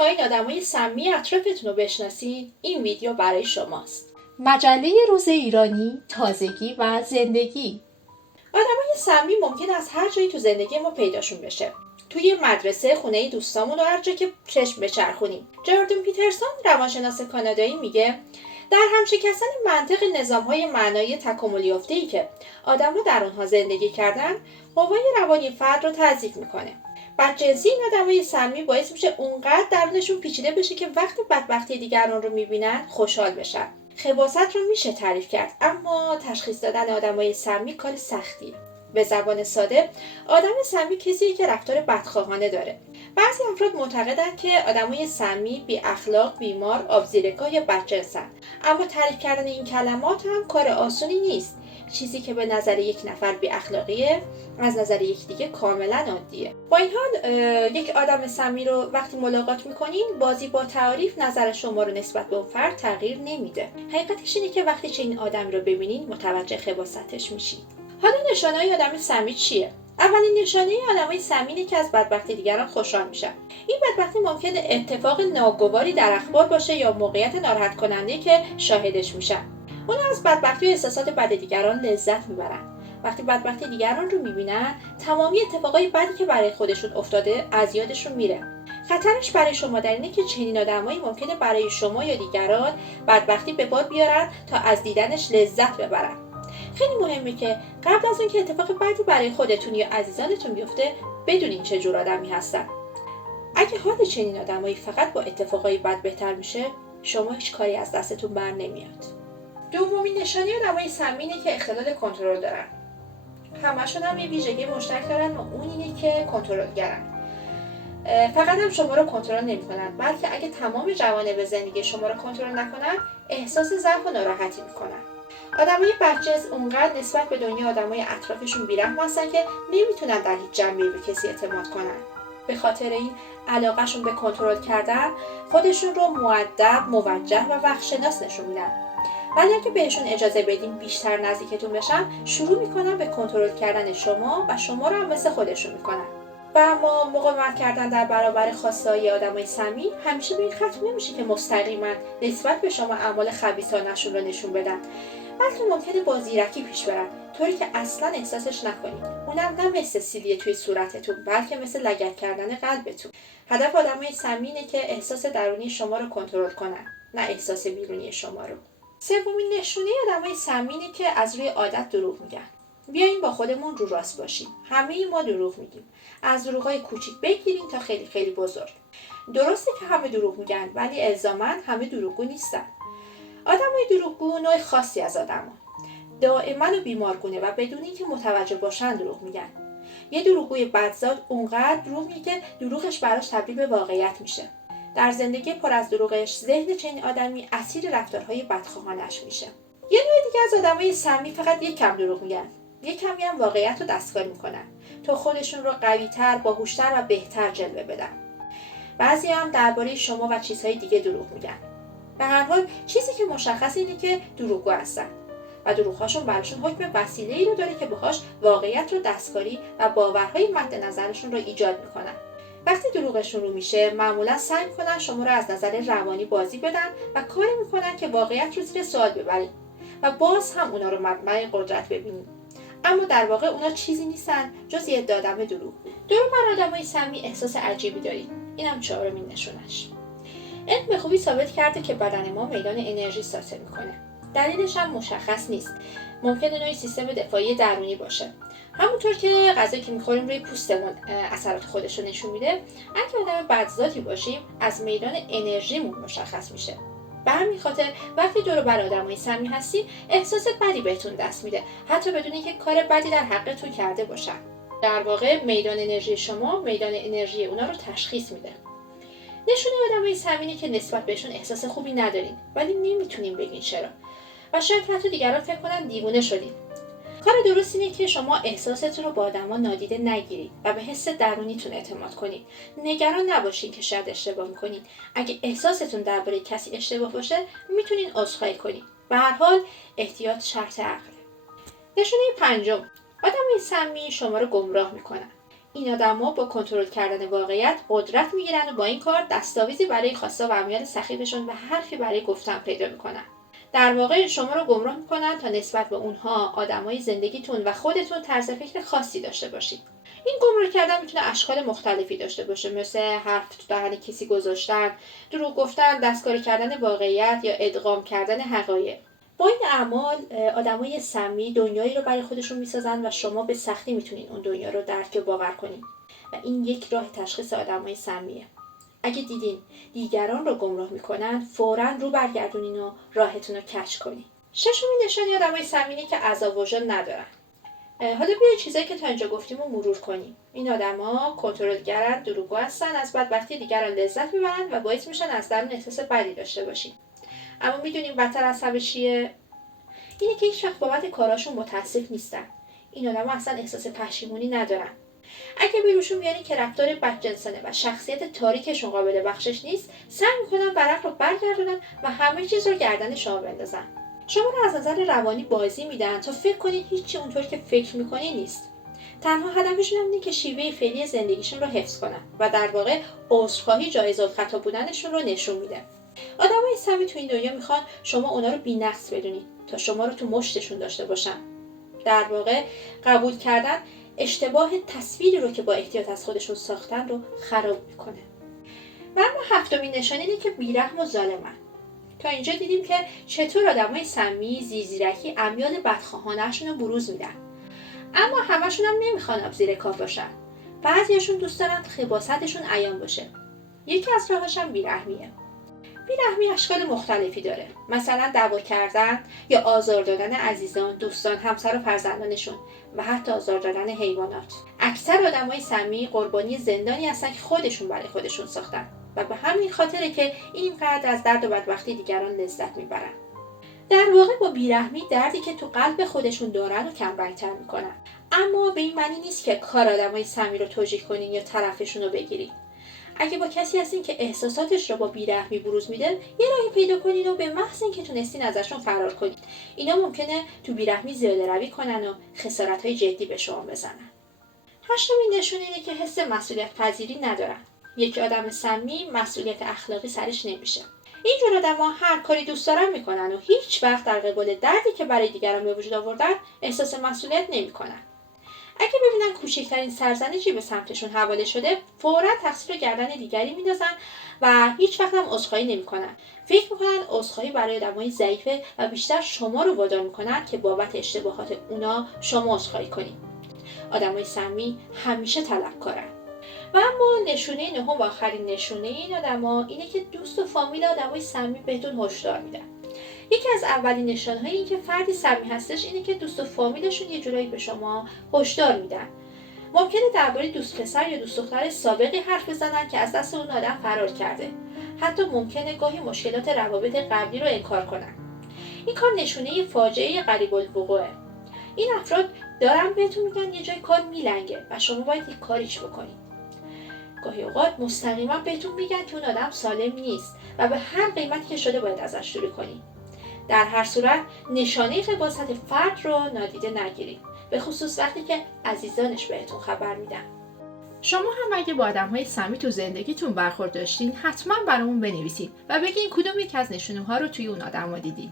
میخواین آدمای سمی اطرافتون رو بشناسین، این ویدیو برای شماست. مجله روز ایرانی، تازگی و زندگی. آدمای سمی ممکن از هر جایی تو زندگی ما پیداشون بشه. توی مدرسه، خونه دوستامون و هر جا که چشم بچرخونیم. جاردن پیترسون روانشناس کانادایی میگه در همشکستن منطق نظام‌های معنایی تکاملی یافته‌ای که آدم‌ها در اونها زندگی کردن، قوای روانی فرد رو تضعیف میکنه. بدجنسی این آدمای سمی باعث میشه اونقدر درونشون پیچیده بشه که وقتی بدبختی دیگران رو میبینن خوشحال بشن. خباثت رو میشه تعریف کرد، اما تشخیص دادن آدمای سمی کار سختیه. به زبان ساده، آدم سمی کسیه که رفتار بدخواهانه داره. بعضی افراد معتقدند که آدمای سمی بی اخلاق، بیمار، آبزیرکاه یا بدجنسن. اما تعریف کردن این کلمات هم کار آسونی نیست. چیزی که به نظر یک نفر بی اخلاقیه، از نظر یک دیگه کاملا عادیه. با این حال یک آدم سمی رو وقتی ملاقات میکنین، بازی با تعاریف نظر شما رو نسبت به اون فرد تغییر نمیده. حقیقتش اینه که وقتی چنین آدمی رو ببینین متوجه خباثتش میشین. حالا نشانه‌های آدم سمی چیه؟ اولین نشانه آدمای سمی اینه که از بدبختی دیگران خوشحال میشن. این بدبختی ممکنه اتفاق ناگواری در اخبار باشه یا موقعیت ناراحت کننده که شاهدش میشن. اونا از بدبختی و احساسات بد دیگران لذت میبرن. وقتی بدبختی دیگران رو میبینن، تمامی اتفاقای بدی که برای خودشون افتاده از یادشون میره. خطرش برای شما در اینه که چنین آدمایی ممکنه برای شما یا دیگران بدبختی به بار بیارن تا از دیدنش لذت ببرن. خیلی مهمه که قبل از اینکه اتفاق بدی برای خودتون یا عزیزانتون بیفته بدونین چه جور آدمی هستن. اگه حال چنین آدمایی فقط با اتفاقای بد بهتر میشه، شما هیچ کاری از دستتون بر نمیاد. دومین نشانه آدمای سمی اینه که اختلال کنترل دارن. همشون هم یه ویژگی مشترک دارن و اون اینه که کنترلگرن. فقط هم شما رو کنترل نمی‌کنن، بلکه اگه تمام جوانب زندگی شما رو کنترل نکنن، احساس ضعف و ناراحتی میکنن. آدمای بدجنس اونقدر نسبت به دنیا آدمای اطرافشون بی‌رحم هستن که نمیتونن در هیچ جنبه‌ای به کسی اعتماد کنن. به خاطر این علاقهشون به کنترل کردن، خودشون رو مؤدب، موجه و وقت‌شناس نشون میدن. ولی اگه بهشون اجازه بدیم بیشتر نزدیکتون بشن، شروع میکنن به کنترل کردن شما و شما رو هم مثل خودشون میکنن. و اما مقاومت کردن در برابر خواسته‌های آدمای سمی همیشه به این ختم نمیشه که مستقیما نسبت به شما اعمال خبیثانه‌شون رو نشون بدن، بلکه ممکنه با زیرکی پیش برن، طوری که اصلا احساسش نکنید. اونم نه مثل سیلی توی صورتتون، بلکه مثل لگد کردن قلبتون. هدف آدمای سمی اینه که احساس درونی شما رو کنترل کنن، نه احساس بیرونی شما رو. سومین نشونه آدمای سمی اینه که از روی عادت دروغ میگن. بیاین با خودمون رو راست باشیم. همه ما دروغ میگیم. از دروغای کوچیک بگیرین تا خیلی خیلی بزرگ. درسته که همه دروغ میگن، ولی الزاما همه دروغگو نیستن. آدمای دروغگو نوع خاصی از آدمن. دائما و بیمارگونه و بدون اینکه متوجه باشن دروغ میگن. یه دروغگوی بدزاد اونقدر دروغ میگه که دروغش براش تبدیل به واقعیت میشه. در زندگی پر از دروغش ذهن چنین آدمی اسیر رفتارهای بدخواهانش میشه. یه نوع دیگه از آدمای سمی فقط یک کم دروغ میگن. یک کمی هم واقعیت رو دستکاری میکنن تا خودشون رو قوی‌تر، باهوش‌تر و بهتر جلوه بدن. بعضی هم درباره شما و چیزهای دیگه دروغ میگن. به هر حال چیزی که مشخص اینه که دروغگو هستن و دروغ‌هاشون براشون حکم وسیله‌ای رو داره که باهاش واقعیت رو دستکاری و باورهای مد نظرشون رو ایجاد میکنن. وقتی دروغشون رو میشه، معمولا سعی میکنن شما رو از نظر روانی بازی بدن و کاری میکنن که واقعیت رو زیر سوال ببرین و باز هم اونا رو مبنای قدرت ببینین. اما در واقع اونا چیزی نیستن جز یه آدم دروغ. دور بر آدمای سمی احساس عجیبی دارید. اینم چهارمین نشونش. علم به خوبی ثابت کرده که بدن ما میدان انرژی ساطع میکنه. دلیلش هم مشخص نیست. ممکنه نوعی سیستم دفاعی درونی باشه. همونطور که غذایی که میخوریم روی پوستمون اثرات خودش رو نشون میده، اگه آدم بدذاتی باشیم از میدان انرژیمون مشخص میشه. به همین خاطر وقتی دور بر آدمای سمی هستی، احساس بدی بهتون دست میده، حتی بدون اینکه کار بدی در حقتون کرده باشن. در واقع میدان انرژی شما میدان انرژی اونا رو تشخیص میده. نشونه آدمای سمی که نسبت بهشون احساس خوبی ندارین، ولی نمیتونین بگین چرا. و شاید حتی دیگران فکر کنن دیوونه شدین. کار درست اینه که شما احساستون رو با آدما نادیده نگیرید و به حس درونیتون اعتماد کنید. نگران نباشین که شاید اشتباه میکنید. اگه احساستون درباره کسی اشتباه باشه، میتونین عذرخواهی کنید. به هر حال احتیاط شرط عقله. نشونه پنجم، آدمای سمی شما رو گمراه میکنن. این آدما با کنترل کردن واقعیت قدرت میگیرن و با این کار دستاویزی برای خواسته و امیال سخیفشون و حرفی برای گفتن پیدا میکنن. در واقع شما رو گمراه میکنن تا نسبت به اونها، آدمای زندگیتون و خودتون طرز فکر خاصی داشته باشید. این گمراه کردن میتونه اشکال مختلفی داشته باشه، مثل حرف تو دهن کسی گذاشتن، دروغ گفتن، دستکاری کردن واقعیت یا ادغام کردن حقایق. با این اعمال آدمای سمی دنیایی رو برای خودشون میسازن و شما به سختی میتونین اون دنیا رو درک و باور کنین. و این یک راه تشخیص آدمای سمیه. اگه دیدین دیگران رو گمراه میکنن، فوراً رو برگردونین و راهتون رو کج کنین. ششمین نشانی آدمای سمی اینه که عذاب وجدان ندارن. حالا بیاید چیزایی که تا اینجا گفتیم رو مرور کنیم. این آدما کنترلگرن، دروغگو هستن، از بدبختی دیگران لذت میبرن و باعث میشن از درون احساس بدی داشته باشین. اما میدونیم بدتر از همه چیه؟ اینه که هیچ وقت بابت کاراشون متاسف نیستن. این آدما اصلا احساس پشیمونی ندارن. اگه به روشون بیارین که رفتار بدجنسانه و شخصیت تاریکشون قابل بخشش نیست، سعی میکنن ورق رو برگردونن و همه چیز رو گردن شما بندازن. شما رو از نظر روانی بازی میدن تا فکر کنین هیچی اونطور که فکر میکنین نیست. تنها هدفشون اینه که شیوه فعلی زندگیشون رو حفظ کنن و در واقع عذرخواهی جایز الخطا بودنشون رو نشون میده. آدمای سمی تو این دنیا میخوان شما اونا رو بی‌نقص بدونید تا شما رو تو مشتشون داشته باشن. در واقع قبول کردن اشتباه تصویری رو که با احتیاط از خودشون ساختن رو خراب میکنه. و اما هفتمین نشانه اینه که بیرحم و ظالمن. تا اینجا دیدیم که چطور آدمای سمی زیرزیرکی امیال بدخواهانه‌شون رو بروز میدن. اما همشون هم نمیخوان آب زیر کاف باشن. بعضیاشون دوست دارن خباثتشون عیان باشه. یکی از راهاش هم بیرحمیه. بیرحمی اشکال مختلفی داره. مثلا دعوا کردن یا آزار دادن عزیزان، دوستان، همسر و فرزندانشون و حتی آزار دادن حیوانات. اکثر آدمای سمی قربانی زندانی هستن که خودشون برای خودشون ساختن و به همین خاطره که اینقدر از درد و بدبختی دیگران لذت میبرن. در واقع با بیرحمی دردی که تو قلب خودشون دارن رو کمرنگ‌تر میکنن. اما به این معنی نیست که کار آدمای سمی رو توجیه کنین یا طرفشون رو بگیرین. اگه با کسی هستین که احساساتش رو با بیرحمی بروز میده، یه راهی پیدا کنین و به محض اینکه تونستین ازشون فرار کنین. اینا ممکنه تو بیرحمی زیاده روی کنن و خسارت‌های جدی به شما بزنن. هشتمین نشونه اینه که حس مسئولیت پذیری ندارن. یک آدم سمی مسئولیت اخلاقی سرش نمیشه. اینجور آدم‌ها هر کاری دوست دارن میکنن و هیچ وقت در قبال دردی که برای دیگران به وجود آوردن احساس مسئولیت نمیکنن. اگه ببینن کوچکترین سرزنشی به سمتشون حواله شده، فوراً تقصیر رو گردن دیگری میندازن و هیچ وقت هم عذرخواهی نمیکنن. فکر میکنن عذرخواهی برای آدمای ضعیفه و بیشتر شما رو وادار میکنن که بابت اشتباهات اونا شما عذرخواهی کنید. آدمای سمی همیشه طلبکارن. و اما نشونه نهم و آخرین نشونه این آدما اینه که دوست و فامیل آدمای سمی بهتون هشدار میدن. یکی از اولین نشانه‌های این که فردی سمی هستش اینه که دوست و فامیلشون یه جورایی به شما هشدار میدن. ممکنه درباره دوست پسر یا دوست دختر سابقی حرف بزنن که از دست اون آدم فرار کرده. حتی ممکنه گاهی مشکلات روابط قبلی رو انکار کنن. این کار نشونه فاجعه قریب الوقوعه. این افراد دارن بهتون میگن یه جای کار میلنگه و شما باید یک کاریش بکنید. گاهی اوقات مستقیما بهتون میگن که اون آدم سالم نیست و به هر قیمتی که شده باید ازش دوری کنید. در هر صورت نشانه خباثت فرد رو نادیده نگیرید، به خصوص وقتی که عزیزانش بهتون خبر میدن. شما هم اگه با آدم‌های سمی تو زندگیتون برخورد داشتین، حتما برامون بنویسید و بگین کدوم یک از نشونه‌ها رو توی اون آدم‌ها دیدین.